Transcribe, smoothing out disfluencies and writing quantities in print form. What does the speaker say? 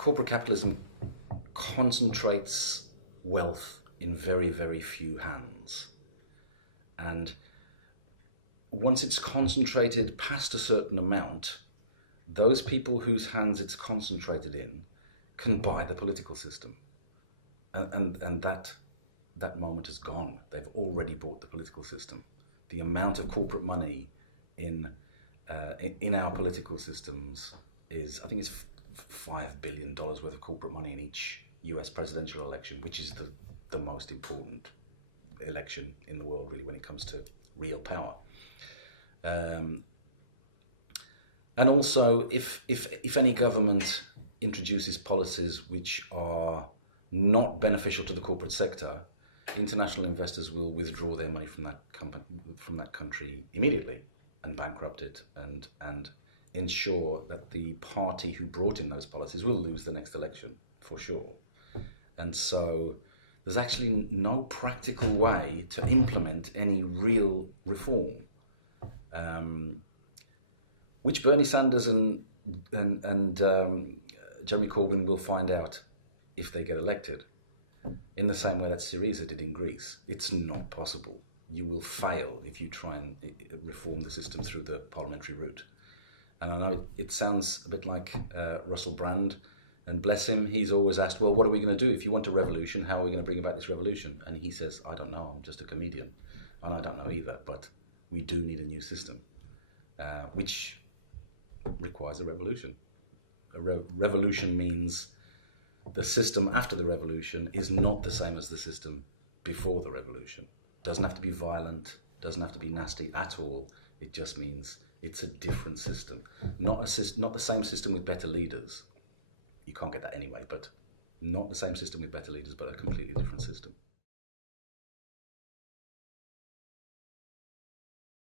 corporate capitalism concentrates wealth in very, very few hands. And once it's concentrated past a certain amount, those people whose hands it's concentrated in can buy the political system. And that moment is gone. They've already bought the political system. The amount of corporate money in our political systems is, I think it's $5 billion worth of corporate money in each US presidential election, which is the most important election in the world, really, when it comes to real power. And also, if any government introduces policies which are not beneficial to the corporate sector, international investors will withdraw their money from that country immediately and bankrupt it and ensure that the party who brought in those policies will lose the next election, for sure. And so there's actually no practical way to implement any real reform, which Bernie Sanders and Jeremy Corbyn will find out if they get elected, in the same way that Syriza did in Greece. It's not possible. You will fail if you try and reform the system through the parliamentary route. And I know it sounds a bit like Russell Brand, and bless him, he's always asked, well, what are we going to do? If you want a revolution, how are we going to bring about this revolution? And he says, I don't know, I'm just a comedian. And I don't know either, but we do need a new system, which requires a revolution. A revolution means the system after the revolution is not the same as the system before the revolution. Doesn't have to be violent, doesn't have to be nasty at all. It just means it's a different system. Not the same system with better leaders. You can't get that anyway, but not the same system with better leaders, but a completely different system.